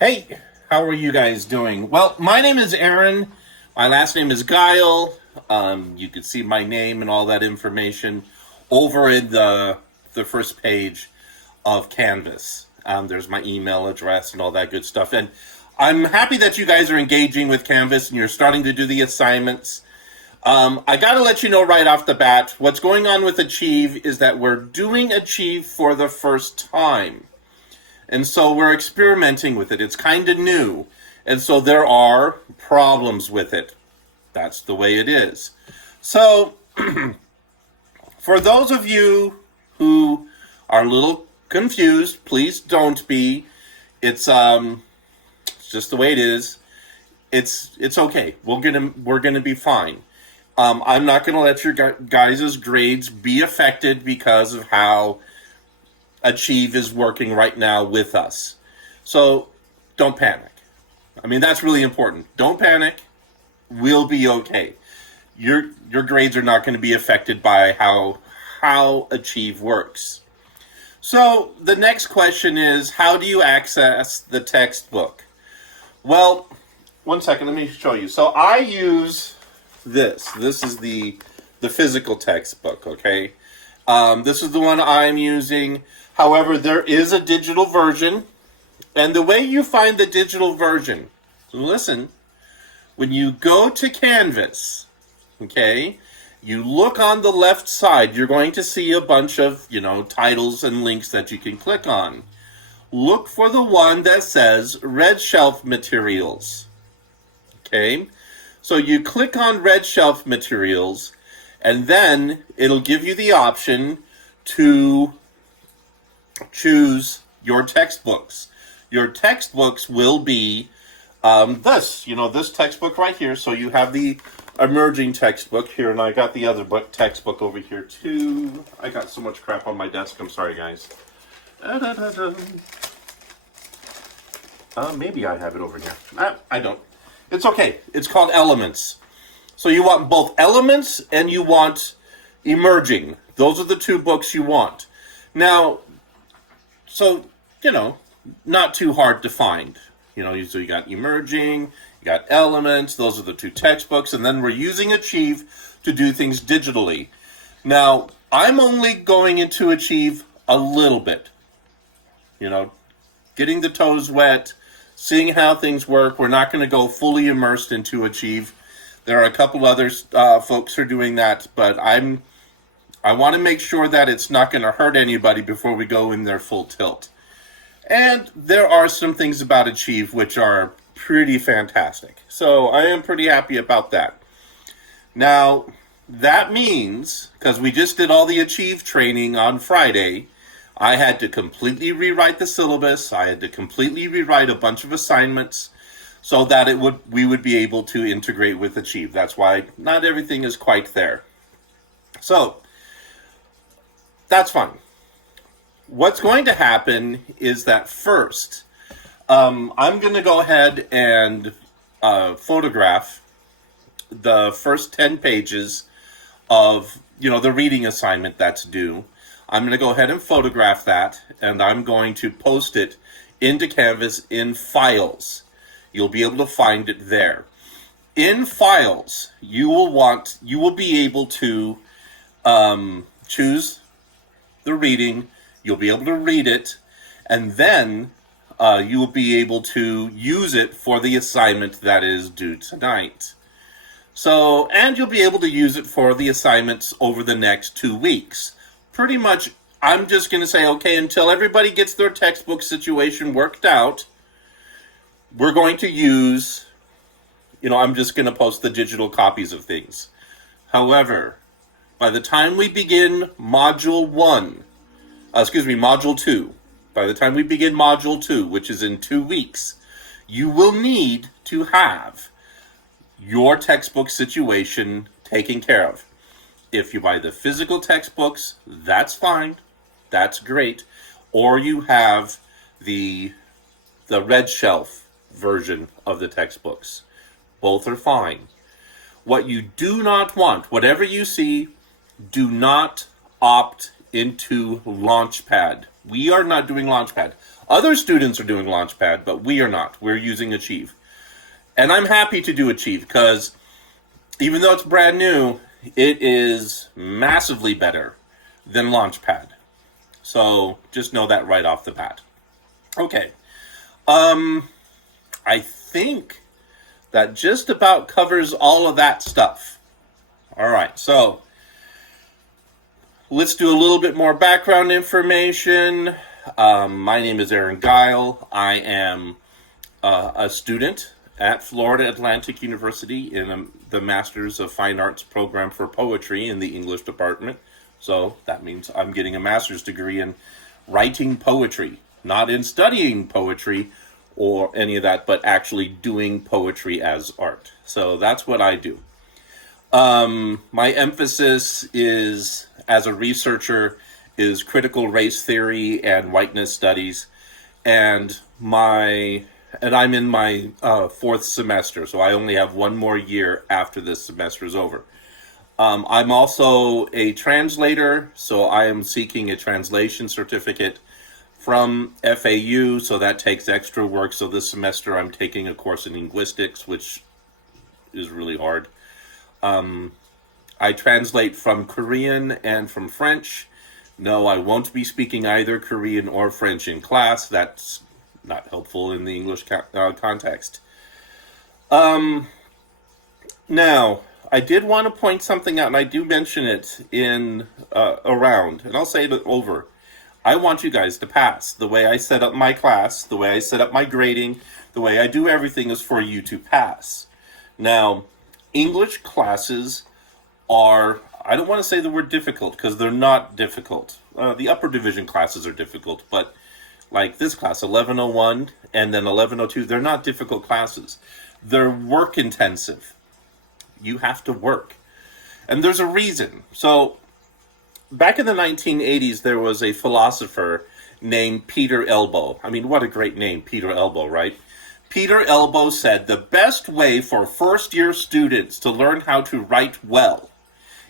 Hey, how are you guys doing? Well, my name is Aaron. My last name is Guile. You can see my name and all that information over in the first page of Canvas. There's my email address and all that good stuff. And I'm happy that you guys are engaging with Canvas and you're starting to do the assignments. I got to let you know right off the bat, what's going on with Achieve is that we're doing Achieve for the first time. And so we're experimenting with it. It's kind of new. And so there are problems with it. That's the way it is. So for those of you who are a little confused, please don't be. It's just the way it is. It's okay. We're gonna be fine. I'm not gonna let your guys' grades be affected because of how Achieve is working right now with us. So don't panic. I mean, that's really important. Don't panic. We'll be okay. Your grades are not going to be affected by how Achieve works. So the next question is, how do you access the textbook? Well, one second, let me show you. So I use this. This is the physical textbook, okay? This is the one I'm using. However, there is a digital version. And the way you find the digital version, listen, when you go to Canvas, okay, you look on the left side, you're going to see a bunch of, titles and links that you can click on. Look for the one that says Red Shelf Materials. Okay, so you click on Red Shelf Materials, and then it'll give you the option to choose your textbooks. Your textbooks will be this textbook right here. So you have the emerging textbook here, and I got the other textbook over here too. I got so much crap on my desk. I'm sorry, guys. Maybe I have it over here. I don't. It's okay. It's called Elements. So you want both Elements and you want Emerging. Those are the two books you want. Now, so, not too hard to find. So you got Emerging, you got Elements, those are the two textbooks, and then we're using Achieve to do things digitally. Now, I'm only going into Achieve a little bit. Getting the toes wet, seeing how things work. We're not going to go fully immersed into Achieve. There are a couple other folks who are doing that, but I want to make sure that it's not going to hurt anybody before we go in there full tilt. And there are some things about Achieve which are pretty fantastic. So I am pretty happy about that. Now, that means, because we just did all the Achieve training on Friday, I had to completely rewrite the syllabus. I had to completely rewrite a bunch of assignments so that we would be able to integrate with Achieve. That's why not everything is quite there. So, that's fine. What's going to happen is that first, I'm going to go ahead and photograph the first 10 pages of, the reading assignment that's due. I'm going to go ahead and photograph that, and I'm going to post it into Canvas in Files. You'll be able to find it there. In Files, you will be able to choose the reading. You'll be able to read it, and then you will be able to use it for the assignment that is due tonight. So, and you'll be able to use it for the assignments over the next 2 weeks. Pretty much, I'm just going to say, okay, until everybody gets their textbook situation worked out, we're going to use, I'm just going to post the digital copies of things. However, by the time we begin Module 2, by the time we begin Module 2, which is in 2 weeks, you will need to have your textbook situation taken care of. If you buy the physical textbooks, that's fine. That's great. Or you have the red shelf version of the textbooks. Both are fine. What you do not want, whatever you see, do not opt into Launchpad. We are not doing Launchpad. Other students are doing Launchpad, but we are not. We're using Achieve. And I'm happy to do Achieve because even though it's brand new, it is massively better than Launchpad. So just know that right off the bat. Okay. I think that just about covers all of that stuff. All right, so let's do a little bit more background information. My name is Aaron Guile. I am a student at Florida Atlantic University in the Masters of Fine Arts program for poetry in the English department. So that means I'm getting a master's degree in writing poetry, not in studying poetry or any of that, but actually doing poetry as art. So that's what I do. My emphasis is, as a researcher, is critical race theory and whiteness studies, and I'm in my fourth semester, so I only have one more year after this semester is over. I'm also a translator, so I am seeking a translation certificate from FAU, so that takes extra work. So this semester I'm taking a course in linguistics, which is really hard. I translate from Korean and from French. No, I won't be speaking either Korean or French in class. That's not helpful in the English context. Now, I did want to point something out, and I do mention it in around, and I'll say it over. I want you guys to pass. The way I set up my class, the way I set up my grading, the way I do everything is for you to pass. Now, English classes are, I don't want to say the word difficult, because they're not difficult. The upper division classes are difficult, but like this class, 1101 and then 1102, they're not difficult classes. They're work intensive. You have to work. And there's a reason. So back in the 1980s, there was a philosopher named Peter Elbow. I mean, what a great name, Peter Elbow, right? Peter Elbow said, the best way for first-year students to learn how to write well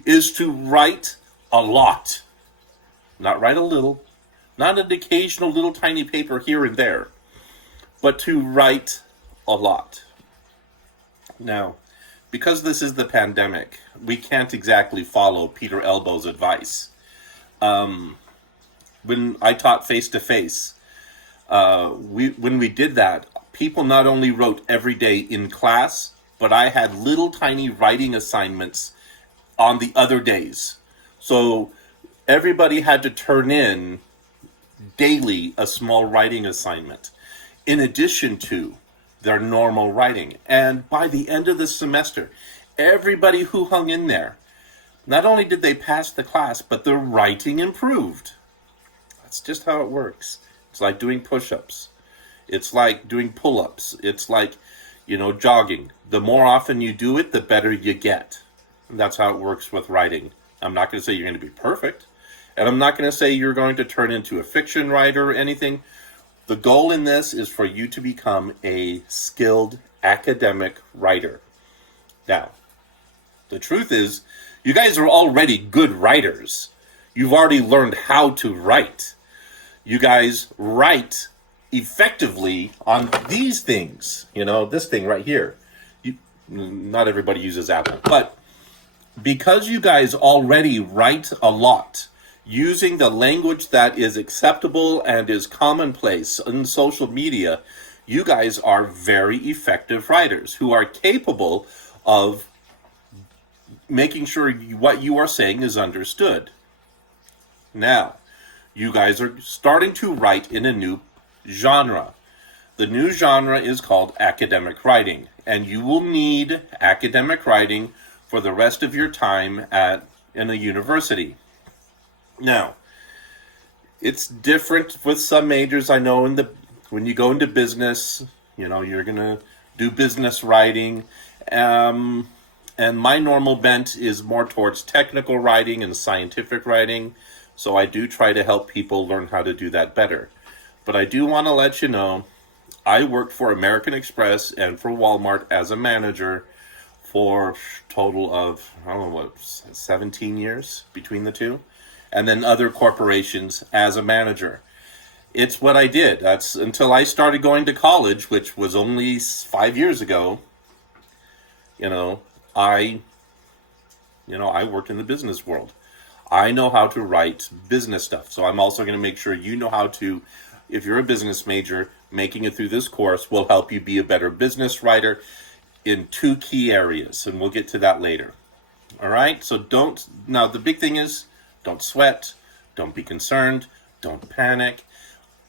is to write a lot. Not write a little, not an occasional little tiny paper here and there, but to write a lot. Now, because this is the pandemic, we can't exactly follow Peter Elbow's advice. When I taught face-to-face, when we did that, people not only wrote every day in class, but I had little tiny writing assignments on the other days. So everybody had to turn in daily a small writing assignment in addition to their normal writing. And by the end of the semester, everybody who hung in there, not only did they pass the class, but their writing improved. That's just how it works. It's like doing push-ups. It's like doing pull-ups. It's like, jogging. The more often you do it, the better you get. And that's how it works with writing. I'm not going to say you're going to be perfect. And I'm not going to say you're going to turn into a fiction writer or anything. The goal in this is for you to become a skilled academic writer. Now, the truth is, you guys are already good writers. You've already learned how to write. You guys write effectively on these things. This thing right here. Not everybody uses Apple, but because you guys already write a lot, using the language that is acceptable and is commonplace in social media, you guys are very effective writers who are capable of making sure what you are saying is understood. Now, you guys are starting to write in a new genre. The new genre is called academic writing, and you will need academic writing for the rest of your time in a university. Now, it's different with some majors. I know when you go into business, you're going to do business writing. And my normal bent is more towards technical writing and scientific writing. So I do try to help people learn how to do that better. But I do want to let you know, I worked for American Express and for Walmart as a manager for a total of, 17 years between the two. And then other corporations as a manager. It's what I did. That's until I started going to college, which was only 5 years ago. You know, I, I worked in the business world. I know how to write business stuff. So I'm also going to make sure you know how to, if you're a business major, making it through this course will help you be a better business writer in 2 key areas. And we'll get to that later. All right. So now the big thing is don't sweat. Don't be concerned. Don't panic.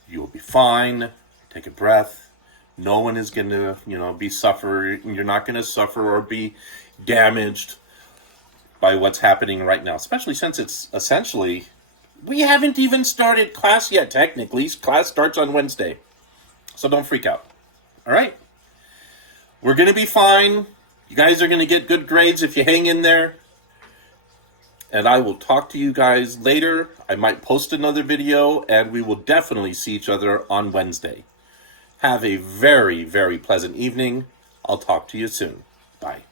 You'll be fine. Take a breath. No one is going to, be suffering. You're not going to suffer or be damaged by what's happening right now, especially since it's essentially, we haven't even started class yet, technically. Class starts on Wednesday. So don't freak out. All right? We're going to be fine. You guys are going to get good grades if you hang in there. And I will talk to you guys later. I might post another video, and we will definitely see each other on Wednesday. Have a very, very pleasant evening. I'll talk to you soon. Bye.